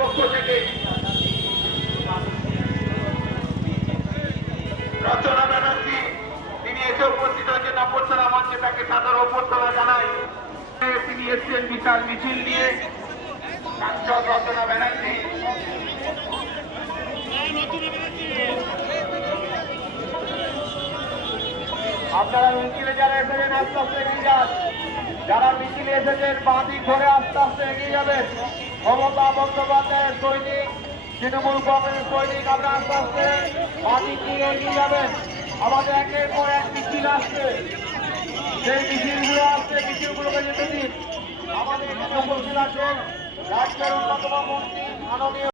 পক্ষ থেকে রচনা ব্যানার্জি তিনি এসে উপস্থিত হয়েছেন। অভ্যর্থনা মঞ্চে তাকে সাদর অভ্যর্থনা জানাই। তিনি এসছেন বিশাল মিছিল নিয়ে। সাংসদ রচনা ব্যানার্জি আপনারা মিছিলে যারা এসেছেন আস্তে আস্তে এগিয়ে যান। যারা মিছিলে এসেছেন বাঁ দিক ধরে আস্তে আস্তে এগিয়ে যাবেন। মমতা বন্দ্যোপাধ্যায়ের সৈনিক, তৃণমূল কংগ্রেসের সৈনিক, আপনারা আস্তে আস্তে বাঁ দিক দিয়ে এগিয়ে যাবেন। আমাদের একের পর এক মিছিল আসছে, সেই মিছিলগুলো আসছে, মিছিলগুলোকে যেতে দিন। আমাদের এখানে উপস্থিত আছেন রাজ্যের অন্যতম মন্ত্রী মাননীয়